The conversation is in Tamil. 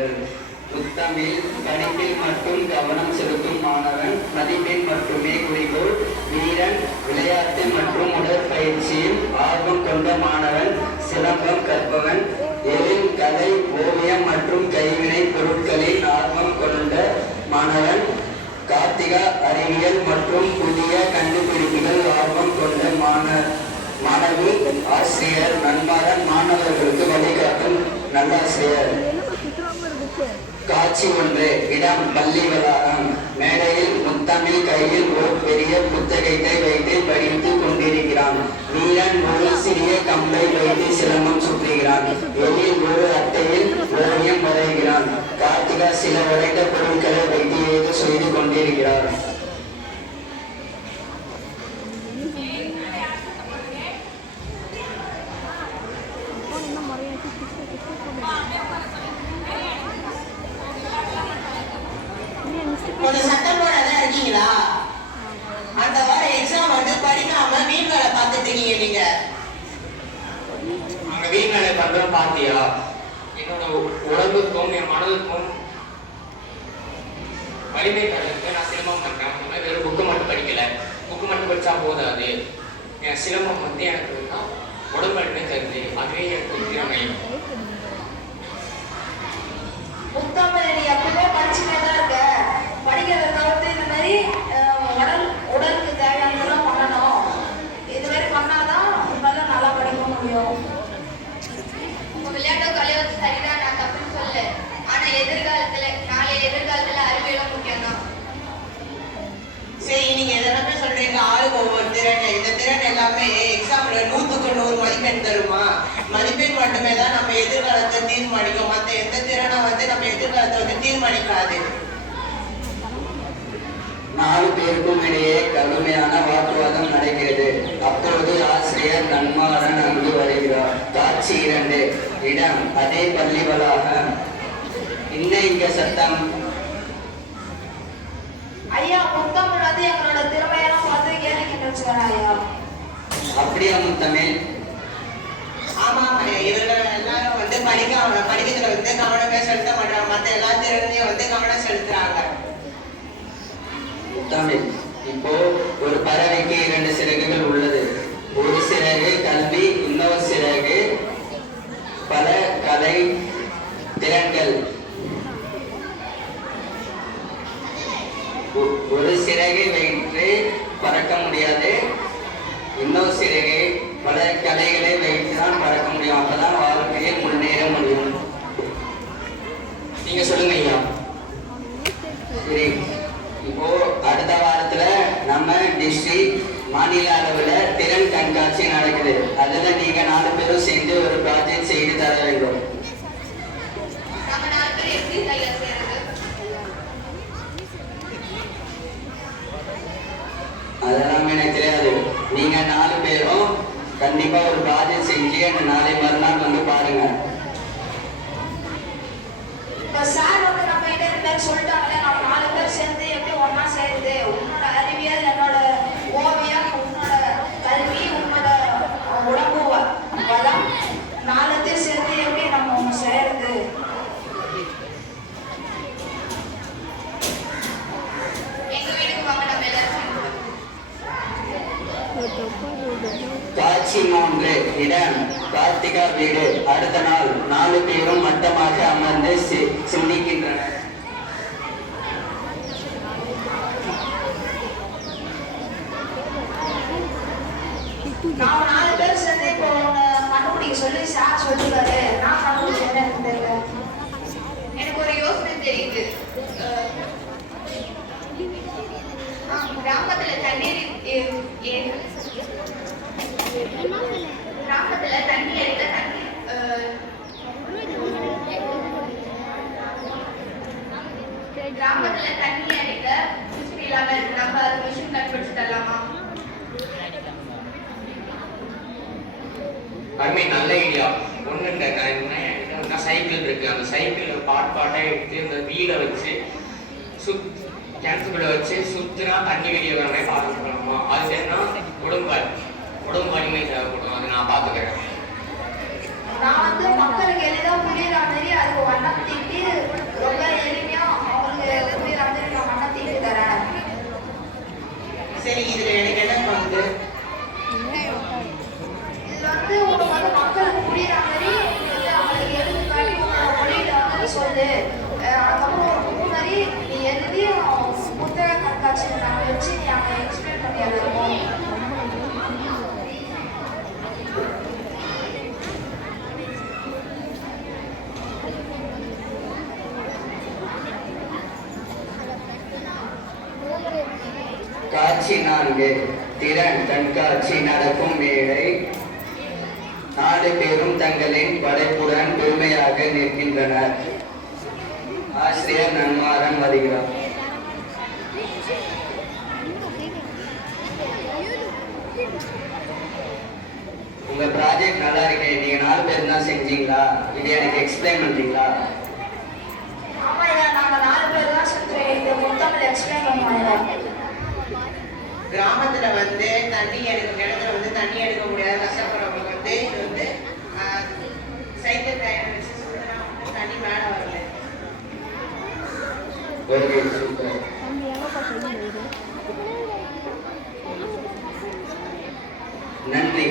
பாடல்கள். முத்தமிழ் படிப்பில் மட்டும் கவனம் செலுத்தும் மாணவன், மதிப்பெண் மட்டுமே குறிக்கோள். வீரன் விளையாட்டு மற்றும் உடற்பயிற்சியில் ஆர்வம் கொண்ட மாணவன், சிலம்பம் கற்பவன். எழில் கலை, ஓவியம் மற்றும் கைவினை பொருட்களில் ஆர்வம் கொண்ட மாணவன். கார்த்திகா அறிவியல் மற்றும் புதிய கண்டுபிடிப்புகள் ஆர்வம் கொண்ட மாணவி. ஆசிரியர் நன்மாரன் மாணவர்களுக்கு வழிகாட்டும் நல்லாசிரியர். காட்சி ஒன்று. இடம் பள்ளி வளாகம். மேடையில் முத்தமிழ் கையில் ஒரு பெரிய புத்தகத்தை வைத்து படித்துக் கொண்டிருக்கிறான். வீரன் ஒரு சிறிய கம்பை வைத்து சிலம்பம் சுற்றுகிறான். எழில் ஒரு அட்டையில் ஓவியம் வரைகிறான். கார்த்திகா சில உடைந்த பொருட்களை வைத்து ஏதோ செய்து கொண்டிருக்கிறார். கொஞ்சம் சட்டம் போடாதான் இருக்கீங்களா? அந்த வார எக்ஸாம் வந்து படிக்காம வீண் வேலை பார்த்துட்டு இருக்கீங்க நீங்க. அங்க வீண் வேலை பண்றோம் பாத்தியா? என்னோட உடம்புக்கும் என் மனதுக்கும் வலிமை தரத்துக்கு நான் சிலம்பம் பண்றேன். வெறும் புக்கு மட்டும் படிக்கல. புக்கு மட்டும் படிச்சா போதாது. என் சிலம்பம் வந்து எனக்கு உடம்பு வலிமை தருது. அதுவே எனக்கு திறமை. முத்தமிழ் நீ அப்பவே படிச்சுட்டே தான் இருக்க. படிக்கிறத தவிர்த்து இந்த மாதிரி உடலுக்கு தேவையானதெல்லாம் பண்ணணும். இது மாதிரி பண்ணாதான் உங்களால நல்லா படிக்க முடியும். விளையாட்டோ கலையோ சரிதான், நான் தப்புன்னு சொல்லு. ஆனா நாளைய எதிர்காலத்துல அறிவியலும் முக்கியம் தான். சரி, நீங்க எதனால சொல்றீங்க? ஆளுக்கு ஒவ்வொரு திறன். இந்த திறன் எல்லாமே எக்ஸாம்ல 100க்கு 100 மதிப்பெண் தருமா? மதிப்பெண் மட்டுமே தான் நம்ம எதிர்காலத்தை தீர்மானிக்கும். மற்ற எந்த திறனை வந்து நம்ம எதிர்காலத்தை வந்து தீர்மானிக்காது. 4 பேருக்கும் இடையே கடுமையான வாக்குவாதம் நடக்கிறது. அப்பொழுது ஆசிரியர் நன்மாரன் அங்கு வருகிறார். காட்சி 2. இடம் அதே பள்ளி வளாகம். இங்க சத்தம். ஐயா, முத்தமிழ் வந்து எங்களோட திறமையெல்லாம் பார்த்து கேள்வி கேட்டுருச்சுக்கிறேன் ஐயா. அப்படியா முத்தமிழ்? ஆமா ஐயா, இவங்க எல்லாரும் வந்து படிக்கிறதுல வந்து கவனமே செலுத்த மாட்டாங்க. மற்ற எல்லா திறனையும் வந்து கவனம் செலுத்துறாங்க. முத்தமிழ், இப்போ ஒரு பறவைக்கு 2 சிறகுகள் உள்ளது. ஒரு சிறகு கல்வி, இன்னொரு சிறகு பல கலை திறன்கள். ஒரு சிறகை வைத்து பறக்க முடியாது, இன்னொரு சிறகை பல கலைகளை வைத்துதான் பறக்க முடியும். அப்பதான் வாழ்க்கையில் முன்னேற முடியும். நீங்க சொல்லுங்க ஐயா. சரி, இப்போ அடுத்த வாரத்துல நம்ம டிஸ்ட்ரிக்ட் மாநில அளவுல திறன் கண்காட்சி நடக்குது. அதுல நீங்க 4 பேரும் சேர்ந்து ஒரு ப்ராஜெக்ட் செய்து தர வேண்டும். நம்ம 4 பேர் எப்படி ஐயா செய்யறது? அதெல்லாம் எனக்கு தெரியாது. நீங்க 4 பேரும் கண்டிப்பா ஒரு ப்ராஜெக்ட் செஞ்சு அந்த நாளை மறுநாள் வந்து பாருங்க. இப்ப சார் வந்து நம்ம கிட்ட இந்த மாதிரி சொல்லிட்டாங்களே, நம்ம 4 பேர் சேர்ந்து எப்படி ஒன்னா சேர்ந்து உன்னோட அறிவியல், என்னோட ஓவியம், உன்னோட கல்வி, உன்னோட உடம்பு வளம் 4 சேர்ந்து எப்படி நம்ம ஒன்று செய்யறது? எங்க வீட்டுக்கு வாங்க, நம்ம எல்லாரும் காட்சி 3. இடம் கார்த்திகா வீடு. அடுத்த நாள் 4 பேரும் மட்டமாக அமர்ந்து சிந்திக்கின்றனர். நாம 4 பேர் சேர்ந்து இப்போ கண்டுபிடிக்க சொல்லி சார் சொல்லிருக்காரு. நான் கண்டுபிடிச்ச என்ன தெரியல. எனக்கு ஒரு யோசனை தெரியுது. கிராமத்துல தண்ணி அடிக்க மிஷின் இல்லாம இருக்கு. நம்ம அது மிஷின் கண்டுபிடிச்சு தரலாமா? அருமை, நல்ல ஐடியா. ஒண்ணு இல்ல, சைக்கிள் இருக்கு. அந்த சைக்கிள் பாட்டா எடுத்து அந்த வீலை வச்சு கேன்சல் வச்சு சுத்தினா தண்ணி வெளியே வர மாதிரி பார்த்துக்கலாமா? அது என்ன உடம்பு வலிமை தேவைப்படும். அதை நான் பார்த்துக்கிறேன். நான் வந்து மக்களுக்கு எளிதாக புரியுற மாதிரி அதுக்கு வண்ணம் தீட்டி தொலைக்காட்சியை நாங்கள் வச்சு நாங்கள் எக்ஸ்பிளைன் பண்ணியிருக்கோம். காட்சி 4 திறன் கண்காட்சி நடக்கும் மேடை. 4 பேரும் தங்களின் படைப்புடன் பெருமையாக நிற்கின்றனர். ஆசிரியர் நன்மாறன் வருகிறார். உங்க ப்ராஜெக்ட் நல்லா இருக்கே. நீங்க 4 பேர் தான் செஞ்சீங்களா? இது எனக்கு எக்ஸ்பிளைன் பண்றீங்களா? ஆமா ஐயா, நாங்கள் 4 பேர் தான் செஞ்சு இந்த முத்தமிழ் எக்ஸ்பிளைன் பண்ணுவோம். கிராமத்துல வந்து தண்ணி எடுக்க கிணத்துல வந்து தண்ணி எடுக்க முடியாத கஷ்டப்படுறவங்களுக்கு வந்து இது வந்து சைக்கிள் டயர் வச்சு சுத்தினா வந்து தண்ணி மேலே வரல. Okay, super. நன்றி.